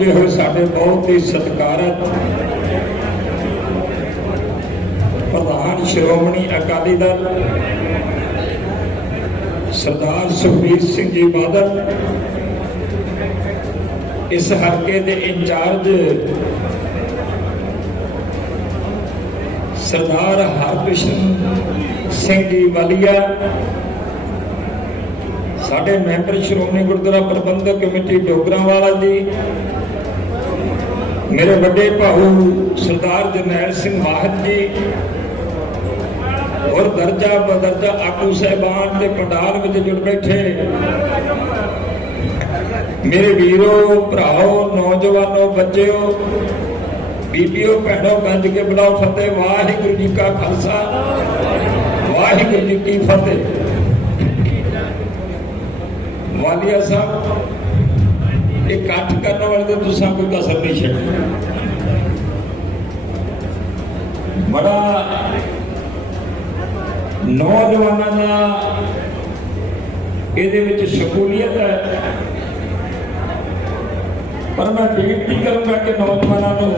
ਪਹੁੰਚੇ ਹੋਏ ਸਾਡੇ ਬਹੁਤ ਹੀ ਸਤਿਕਾਰਤ ਪ੍ਰਧਾਨ ਸ਼੍ਰੋਮਣੀ ਅਕਾਲੀ ਦਲ, ਸਰਦਾਰ ਸੁਖਬੀਰ ਸਿੰਘ ਜੀ ਬਾਦਲ, ਇਸ ਹਲਕੇ ਦੇ ਇੰਚਾਰਜ ਸਰਦਾਰ ਹਰਕ੍ਰਿਸ਼ਨ ਸਿੰਘ ਜੀ ਵਾਲੀਆ, ਸਾਡੇ ਮੈਂਬਰ ਸ਼੍ਰੋਮਣੀ ਗੁਰਦੁਆਰਾ ਪ੍ਰਬੰਧਕ ਕਮੇਟੀ ਡੋਗਰਾਵਾਲਾ ਜੀ ਮੇਰੇ ਵੱਡੇ ਭਾਊ ਸਰਦਾਰ ਜਰਨੈਲ ਸਿੰਘ ਮਾਹਤ ਜੀ ਔਰ ਦਰਜਾ ਬਦਰਜਾ ਆਗੂ ਸਹਿਬਾਨ ਤੇ ਪੰਡਾਲ ਵਿੱਚ ਜੁੜ ਬੈਠੇ। ਮੇਰੇ ਵੀਰੋ, ਭਰਾਓ, ਨੌਜਵਾਨੋ, ਬੱਚਿਓ, ਬੀਬੀਓ, ਭੈਣੋ, ਗੱਜ ਕੇ ਬੁਲਾਓ ਫਤਿਹ। ਵਾਹਿਗੁਰੂ ਜੀ ਕਾ ਖਾਲਸਾ। ਵਾਹਿਗੁਰੂ ਜੀ ਕੀ ਫਤਿਹ। ਵਾਲੀਆ ਸਾਹਿਬ ਇਕੱਠ ਕਰਨ ਵਾਲੇ ਤੇ ਤੁਸੀਂ ਕੋਈ ਕਸਰ ਨਹੀਂ ਛੱਡੀ। ਬੜਾ ਨੌਜਵਾਨਾਂ ਦਾ ਇਹਦੇ ਵਿੱਚ ਸ਼ਮੂਲੀਅਤ ਹੈ। ਪਰ ਮੈਂ ਬੇਨਤੀ ਕਰੂੰਗਾ ਕਿ ਨੌਜਵਾਨਾਂ ਨੂੰ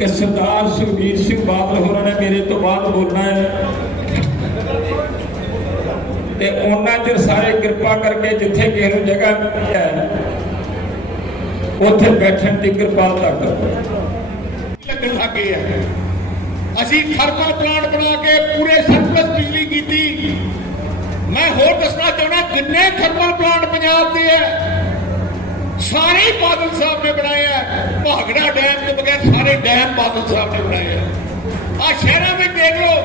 ਕਿ ਸਰਦਾਰ ਸੁਖਬੀਰ ਸਿੰਘ ਬਾਦਲ ਹੋਰਾਂ ਨੇ ਮੇਰੇ ਤੋਂ ਬਾਅਦ ਬੋਲਣਾ ਹੈ ਤੇ ਉਹਨਾਂ ਸਾਰੇ ਕਿਰਪਾ ਕਰਕੇ ਜਿੱਥੇ ਕਿਸੇ ਨੂੰ ਜਗ੍ਹਾ ਹੈ, ਉੱਥੇ ਬੈਠਣ ਦੀ ਕਿਰਪਾਲਤਾ ਕਰੋ ਲੱਗਣ ਲੱਗੇ ਆ ਅਸੀਂ ਥਰਮਲ ਪਲਾਂਟ ਬਣਾ ਕੇ ਪੂਰੇ ਸਰਪਲਸ ਬਿਜਲੀ ਕੀਤੀ। ਮੈਂ ਹੋਰ ਦੱਸਣਾ ਚਾਹੁੰਦਾ, ਜਿੰਨੇ ਥਰਮਲ ਪਲਾਂਟ ਪੰਜਾਬ ਦੇ ਆ ਸਾਰੇ ਬਾਦਲ ਸਾਹਿਬ ਨੇ ਬਣਾਏ ਆ ਭਾਗੜਾ ਡੈਮ ਤੋਂ ਬਗੈਰ ਸਾਰੇ ਡੈਮ ਬਾਦਲ ਸਾਹਿਬ ਨੇ ਬਣਾਏ ਆ ਆ ਸ਼ਹਿਰਾਂ ਵਿੱਚ ਦੇਖ ਲਓ,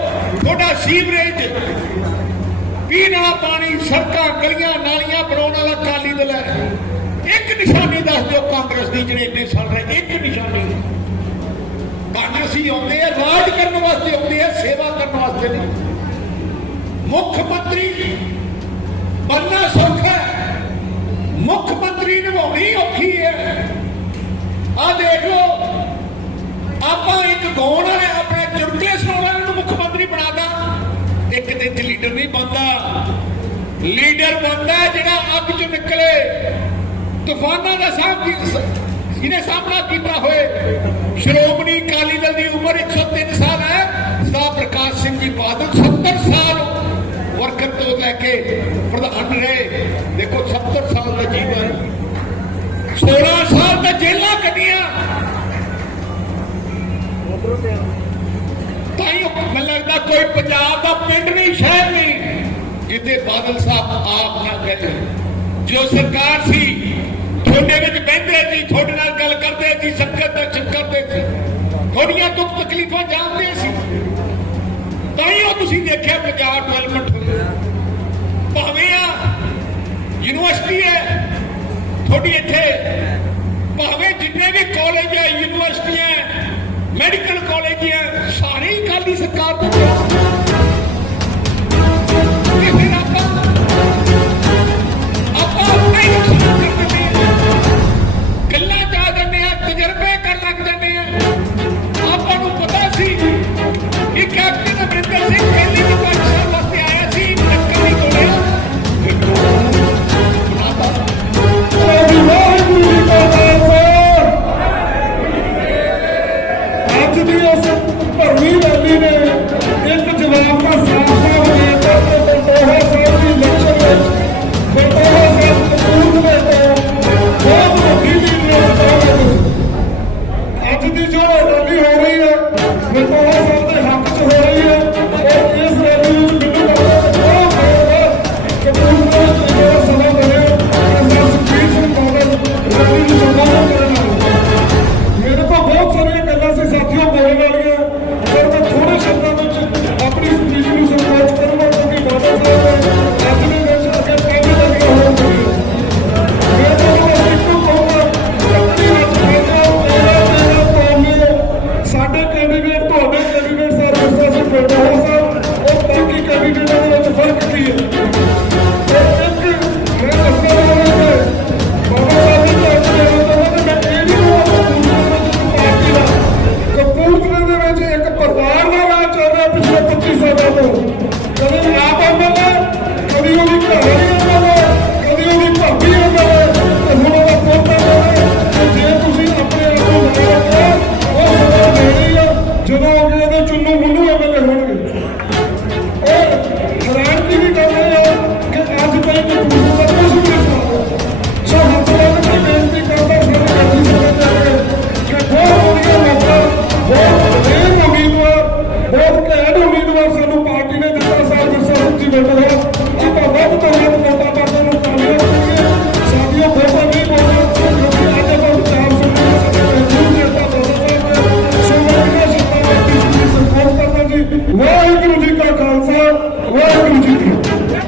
ਤੁਹਾਡਾ ਸੀਵਰੇਜ ਪੀਣ ਪਾਣੀ, ਸੜਕਾਂ, ਗਲੀਆਂ, ਨਾਲੀਆਂ ਬਣਾਉਣ ਵਾਲਾ ਅਕਾਲੀ ਦਲ ਹੈ। ਇੱਕ ਨਿਸ਼ਾਨੀ ਦੱਸ ਦਿਓ ਕਾਂਗਰਸ ਦੀ ਜਿਹੜੇ ਇੰਨੇ ਸਾਲ ਰਹੇ, ਇੱਕ ਨਿਸ਼ਾਨੀ। ਕਾਂਗਰਸੀ ਆਉਂਦੇ ਆ ਰਾਜ ਕਰਨ ਵਾਸਤੇ ਆਉਂਦੇ ਆ ਸੇਵਾ ਕਰਨ ਵਾਸਤੇ ਨਹੀਂ। ਮੁੱਖ ਮੰਤਰੀ ਬੰਨਾ ਸੌਖਾ ਮੁੱਖ ਮੰਤਰੀ ਨਿਭਾਉਣੀ ਔਖੀ ਹੈ। ਆ ਦੇਖ ਲਓ, ਆਪਾਂ ਇੱਕ ਗਾਉਣ ਵਾਲੇ, ਆਪਣੇ ਚੁਰਕਲੇ ਸੋਵਾਂ ਅੱਗ ਚੋਂ ਨਿਕਲੇ, ਤੂਫਾਨਾਂ ਦਾ ਸਾਹਮਣਾ ਜਿਹਨੇ ਸਾਹਮਣਾ ਕੀਤਾ ਹੋਏ। ਸ਼੍ਰੋਮਣੀ ਅਕਾਲੀ ਦਲ ਦੀ ਉਮਰ 103 ਸਾਲ ਹੈ। ਸਰਦਾਰ ਪ੍ਰਕਾਸ਼ ਸਿੰਘ ਜੀ ਬਾਦਲ 70 ਸਾਲ ਵਰਕਰ ਤੋਂ ਲੈ ਕੇ ਪ੍ਰਧਾਨ ਰਹੇ। ਦੇਖੋ 70 ਸਾਲ ਦਾ ਜੀਵਨ। 16 ਸਾਲ ਤਾਂ ਜੇਲਾਂ ਕੱਢੀਆਂ। ਤਾਂ ਹੀ ਮੈਨੂੰ ਲੱਗਦਾ ਕੋਈ ਪੰਜਾਬ ਦਾ ਪਿੰਡ ਨਹੀਂ, ਸ਼ਹਿਰ ਨਹੀਂ, ਜਿੱਥੇ ਬਾਦਲ ਸਾਹਿਬ ਆਪ ਨਾ ਗਏ ਜੋ ਸਰਕਾਰ ਸੀ ਤੁਹਾਡੇ ਵਿੱਚ ਬਹਿੰਦੇ ਸੀ ਤੁਹਾਡੇ ਨਾਲ ਗੱਲ ਕਰਦੇ ਸੀ ਸੰਕਟ ਦਰਸ਼ਨ ਕਰਦੇ ਸੀ ਤੁਹਾਡੀਆਂ ਦੁੱਖ ਤਕਲੀਫਾਂ ਜਾਣਦੇ ਸੀ ਤਾਂ ਹੀ ਉਹ ਤੁਸੀਂ ਦੇਖਿਆ ਪੰਜਾਬ ਡਿਵੈਲਪਮੈਂਟ ਹੋਈ ਭਾਵੇਂ ਆ ਯੂਨੀਵਰਸਿਟੀ ਹੈ ਤੁਹਾਡੀ ਇੱਥੇ ਭਾਵੇਂ ਜਿੰਨੇ ਵੀ ਕਾਲਜ ਹੈ ਯੂਨੀਵਰਸਿਟੀਆਂ ਮੈਡੀਕਲ ਕਾਲਜ ਹੈ